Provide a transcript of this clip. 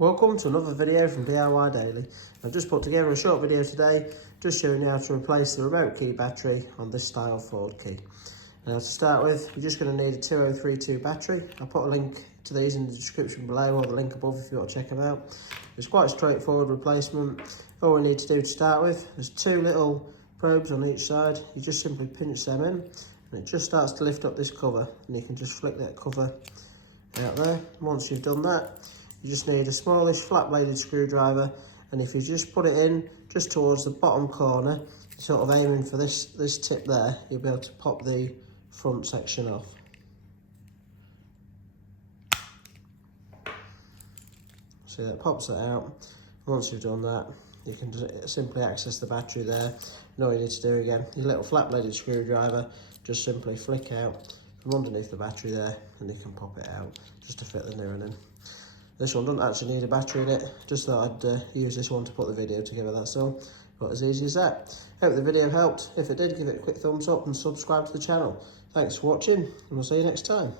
Welcome to another video from DIY Daily. I've just put together a short video today just showing you how to replace the remote key battery on this style Ford key. Now to start with, you're just going to need a 2032 battery. I'll put a link to these in the description below or the link above if you want to check them out. It's quite a straightforward replacement. All we need to do to start with, there's two little probes on each side. You just simply pinch them in and it just starts to lift up this cover, and you can just flick that cover out there. Once you've done that, you just need a smallish flat bladed screwdriver, and if you just put it in just towards the bottom corner, sort of aiming for this tip there, you'll be able to pop the front section off. See, that pops it out. Once you've done that, you can just simply access the battery there. And all you need to do again, your little flat bladed screwdriver, just simply flick out from underneath the battery there, and you can pop it out just to fit the new one in. This one doesn't actually need a battery in it, just thought I'd use this one to put the video together, that's all. But as easy as that. Hope the video helped. If it did, give it a quick thumbs up and subscribe to the channel. Thanks for watching, and we'll see you next time.